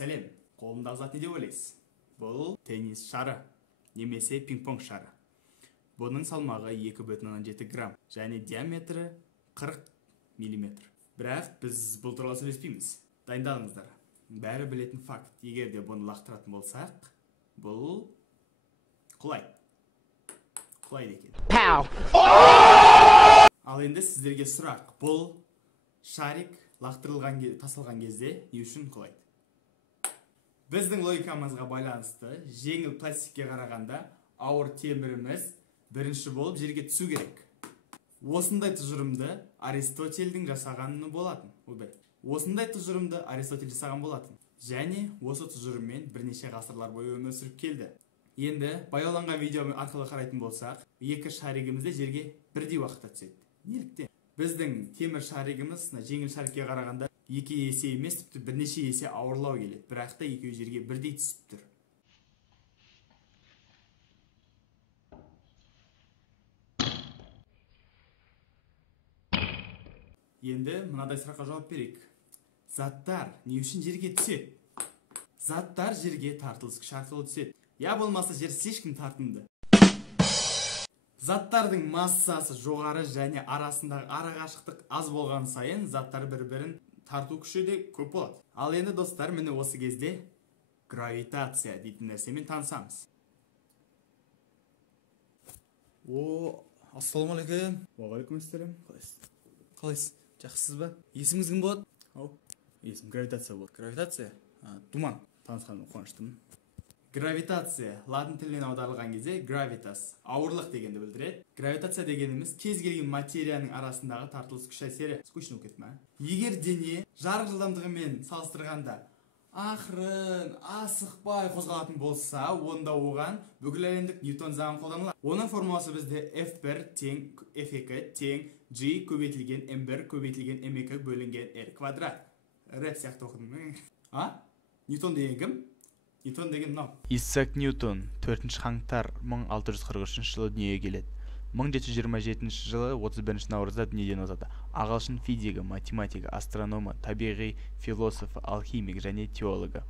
Сәлем, қолымдағы зат не деп ойлайсыз? Бұл теннис шары, немесе пинг-понг шары. Бұның салмағы 2,7 грамм, және диаметрі 40 мм. Бірақ біз бұл туралы сөйлеспейміз. Дайындалыңыздар. Бәрі білетін факт. Егер де бұны лақтыратын болсақ, бұл құлайды. Құлайды екен. Ал енді сіздерге сұрақ. Бұл шарик лақтырылған, тасылған кезде не үшін құлайды? Біздің логикамызға байланысты жеңіл пластикке қарағанда ауыр теміріміз бірінші болып жерге түсу керек. Осындай тұжырымды Аристотельдің жасағаны болатын. Осындай тұжырымды Аристотель жасаған болатын. Және осы тұжырыммен бірнеше ғасырлар бойы өмір сүріп келді. Енді баяуланған видео арқылы қарайтын болсақ, екі шаригімізде жерге бірдей уақытта түседі. Неліктен? Біздің темір шаригіміз жеңіл шарикке қарағанда 2 есе емес, тіпті бірнеше есе ауырлау келеді. Бірақ та екеуі жерге бірдей түсіп тұр. Енді мынадай сұраққа жауап берейік. Заттар не үшін жерге түседі? Заттар жерге тартылыс күші арқылы түседі. Я болмаса жер слишком тартымды. Заттардың массасы жоғары және арасындағы арақашықтық аз болған сайын заттар бір-бірін тарту күші де көп болады. Ал енді достар, міне осы кезде гравитация дейтін нәрсемен танысамыз. Ассалаумағалейкум. Уағалейкумассалам. Қалайсыз? Жақсысыз ба? Есіміңіз кім болады? Есім гравитация болады. Гравитация? Думан. Танысқаныма қуаныштымын. Гравитация латын тілінен аударылған кезде гравитас ауырлық дегенді білдіреді. Гравитация дегеніміз кез келген материяның арасындағы тартылыс күш әсері. Скучно кетті ме? Егер дене жарық жылдамдығымен салыстырғанда ақырын, асықпай қозғалатын болса, онда оған бүкіл әлемдік Ньютон заңы қолданылады. Оның формуласы бізде F1 тең F2 тең G көбейтілген M1 көбейтілген M2 бөлінген R квадрат. Рэп сияқты оқыдым. Ньютон деген кім? Ньютон деген мынау. Исаак Ньютон 4 қаңтар 1643 жылы дүниеге келеді. 1727 жылы 31 наурызда дүниеден озады. Ағылшын физигі, математигі, астрономы, табиғи философы, алхимик және теологы.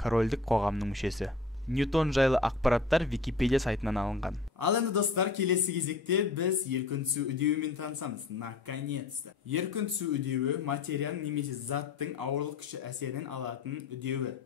Корольдік қоғамның мүшесі. Ньютон жайлы ақпараттар Википедия сайтынан алынған. Ал енді достар, келесі кезекте біз еркін түсу үдеуімен танысамыз. Наконец-то. Еркін түсу үдеуі материяның немесе заттың ауырлық күші әсерінен алатын үдеуі.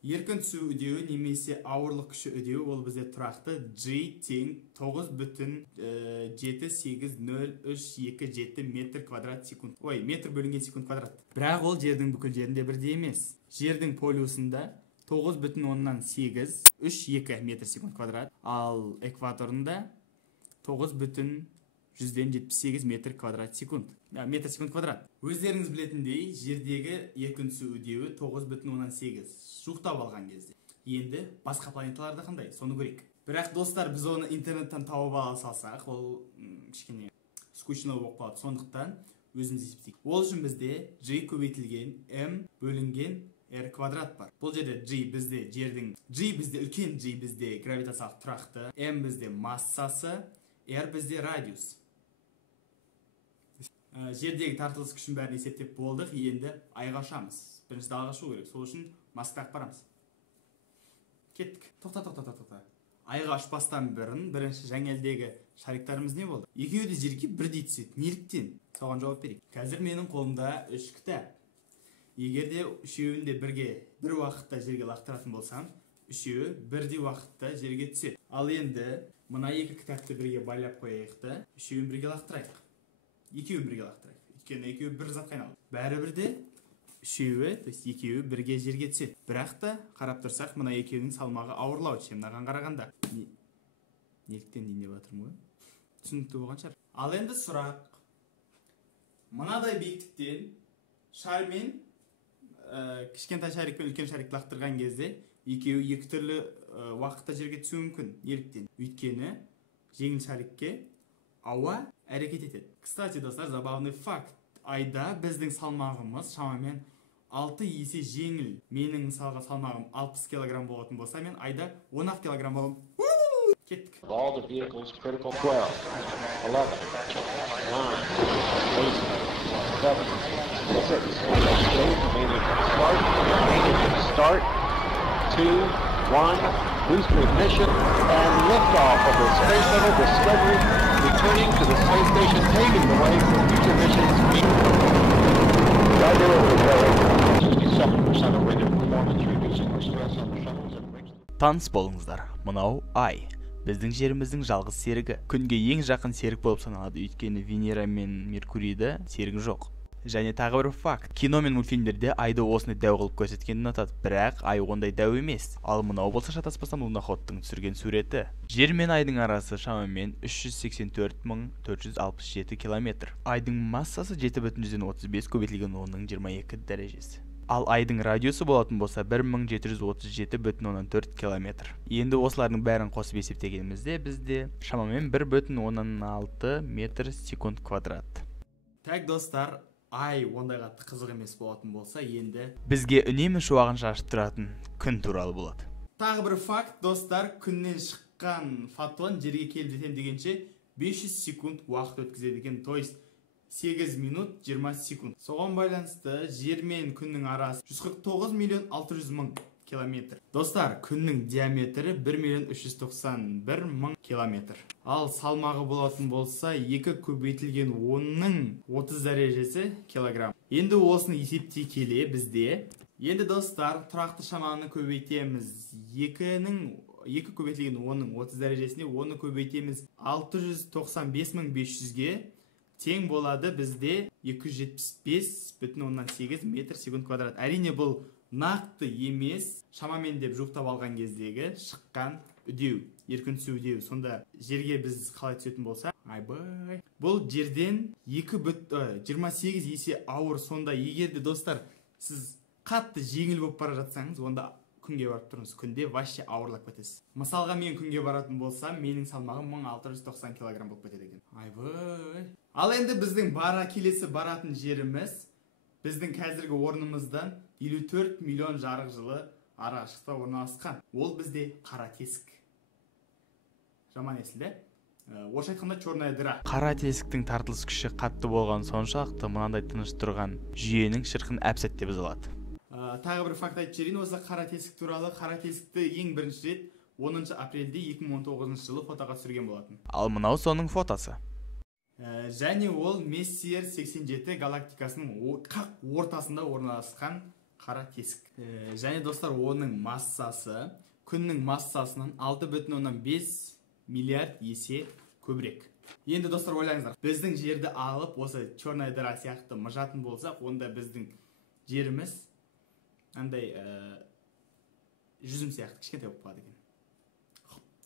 Еркін түсу үдеуі немесе ауырлық күші үдеуі ол бізде тұрақты G тең 9,78032 метр квадрат секунд. Метр бөлінген секунд квадрат. Бірақ ол жердің бүкіл жерінде бірдей емес. Жердің полюсында 9,832 метр секунд квадрат, ал экваторында 9,178 метр квадрат секунд. Метр секунд квадрат. Өздеріңіз білетіндей, жердегі еркін түсу үдеуі 9,8. Жуықтап алған кезде. Енді басқа планеталарда қандай? Соны көрейік. Бірақ достар, біз оны интернеттен тауып ала салсақ, ол кішкене скучно болып қалады. Сондықтан өзіміз есептейік. Ол үшін бізде G көбейтілген M бөлінген R квадрат бар. Бұл жерде G бізде жердің G бізде үлкен G бізде гравитациялық тұрақты, M бізде массасы, R бізде радиус. Жердегі тартылыс күшін бәрін есептеп болдық. Енді айға ұшамыз. Бірінші далаға ұшу керек. Сол үшін Маскаға барамыз. Кеттік. Тоқта. Айға ұшпастан бірінші жаңелдегі шариктарымыз не болды? Екеуі де жерге бірдей түседі. Неліктен? Соған жауап берейік. Қазір менің қолымда 3 кітап. Егер де үшеуін де бір уақытта жерге лақтыратын болсам, үшеуі бірдей уақытта жерге түседі. Ал енді мына 2 кітапты бірге байлап қояйық та, үшеуін бірге лақтырайық. Екеуін бірге лақтырайық. Өйткені екеуі бір затқа айналады. Бәрібірде үшеуі, екеуі бірге жерге түседі. Бірақ та қарап тұрсақ, мына екеуінің салмағы ауырлау ше, мынаған қарағанда. Неліктен дейін деп жатырмын ғой? Түсінікті болған шығар. Ал енді сұрақ. Мынадай биіктіктен шармен кішкентай шарик пен үлкен шарик лақтырған кезде екеуі екі түрлі уақытта жерге түсуі мүмкін. Неліктен? Өйткені жеңіл шарикке ауа әрекет етеді. Кстати, достар, забавный факт. Айда біздің салмағымыз шамамен 6 есе жеңіл. Менің мысалға салмағым 60 килограмм болатын болса, мен айда 10 килограмм болам. Кеттік. All the vehicles critical 12, 11, 9, 8, 7, 6, 5, 4, start. 2, 1, booster ignition, and liftoff of the Space Shuttle Discovery, returning to the space station, paving the way for future missions. Roger, Discovery. 67% of rated performance, reducing the stress on the shuttles and brings... Таныс болыңыздар, мынау Ай. Біздің жеріміздің жалғыз серігі. Күнге ең жақын серік болып саналады, өйткені Венера мен Меркурийді серігі жоқ. Және тағы бір факт, кино мен мультфильмдерде Айды осыны дәу қылып көрсеткенін ұнатады, бірақ Ай ондай дәу емес. Ал мынау болса шатаспасам луноходтың түсірген суреті. Жер мен Айдың арасы шамамен 384.467 километр. Айдың массасы 7,35 көбейтілген 10-22 дәрежесі. Ал Айдың радиусы болатын болса 1737,4 километр. Енді осылардың бәрін қосып есептегенімізде бізде шамамен 1,16 метр секунд квадрат. Так, достар, Ай ондайға қызық емес болатын болса, енді бізге үнемі шуағын шашып тұратын күн туралы болады. Тағы бір факт, достар, күннен шыққан фотон жерге келіп жетем дегенше 500 секунд уақыт өткізеді екен, то есть 8 минут 20 секунд. Соған байланысты жер мен күннің арасы 149.600.000 километр. Достар, күннің диаметрі 1.391.000 километр. Ал салмағы болатын болса 2 көбейтілген 10-ның 30 дәрежесі килограмм. Енді осыны есептей келе бізде. Енді достар, тұрақты шаманы көбейтеміз. 2 көбейтілген 10-ның 30 дәрежесіне 10-ны көбейтеміз 695.500-ге. Тең болады бізде 275,8 метр секунд квадрат. Әрине бұл нақты емес, шамамен деп жуықтап алған кездегі шыққан үдеу, еркінсу үдеу. Сонда жерге біз қалай түсетін болса, айбай. Бұл жерден 28 есе ауыр. Сонда егерде достар, сіз қатты жеңіл болып бара жатсаңыз, онда күнге барып тұрыңыз. Күнде вообще ауырлап кетесіз. Мысалға мен күнге баратын болсам, менің салмағым 1690 килограмм болып кетеді екен. Айбай. Ал енді біздің келесі баратын жеріміз, біздің қазіргі орнымыздан 54 миллион жарық жылы арақашықта орналасқан. Ол бізде қара тесік. Жаман есілде? Орысша айтқанда черная дыра. Қара тесіктің тартылыс күші қатты болған соншалықты мынандай тыныш тұрған жүйенің шырқын әп-сәтте бұзылады. Тағы бір факт айтып жіберейін, осы қара тесік туралы. Қара тесікті ең бірінші рет 10 апрельде 2019 жылы фотоға түсірген болатын. Ал мынау соның фотосы. Және ол Мессиер 87 галактикасының қақ ортасында орналасқан қара тесік. Және достар, оның массасы күннің массасынан 6,5 миллиард есе көбірек. Енді достар, ойлаңыздар, біздің жерді алып осы черная дыра сияқты мұжатын болсақ, онда біздің жеріміз андай жүзім сияқты кішкентай болып қалады екен.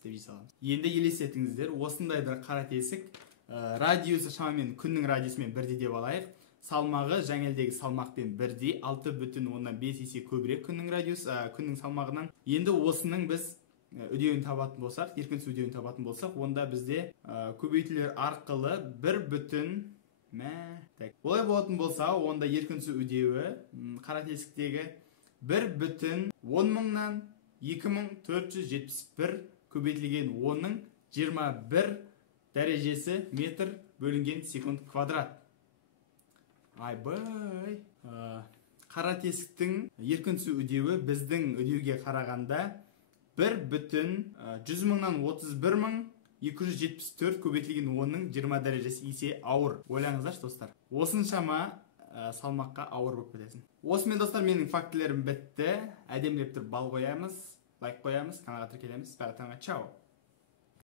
Деп жей саламыз. Енді елестетіңіздер, осындай бір қара тесік, радиусы шамамен күннің радиусымен бірдей деп алайық. Салмағы жаңелдегі салмақпен бірдей, 6,5 есе көбірек күннің радиусы, күннің салмағынан. Енді осының біз үдеуін табатын болсақ, еркінсу үдеуін табатын болсақ, онда бізде көбейтулер арқылы 1 олай болатын болса, онда еркінсу үдеуі қара тесіктегі 1,10,000-нан 2471 көбейтілген 10-ның 21 дәрежесі метр бөлінген секунд квадрат. Айбай. Қара тесіктің еркінсу үдеуі біздің үдеуге қарағанда 1,100,000-нан 31,274 көбейтілген 10-ның 20 дәрежесі есе ауыр. Ойлаңыздаршы, достар. Осыншама салмаққа ауыр болып кетесің. Осымен, достар, менің фактілерім бітті. Әдемілеп тұрып бал қоямыз, лайк қоямыз, каналға тіркелеміз. Бәрі таңға, чао!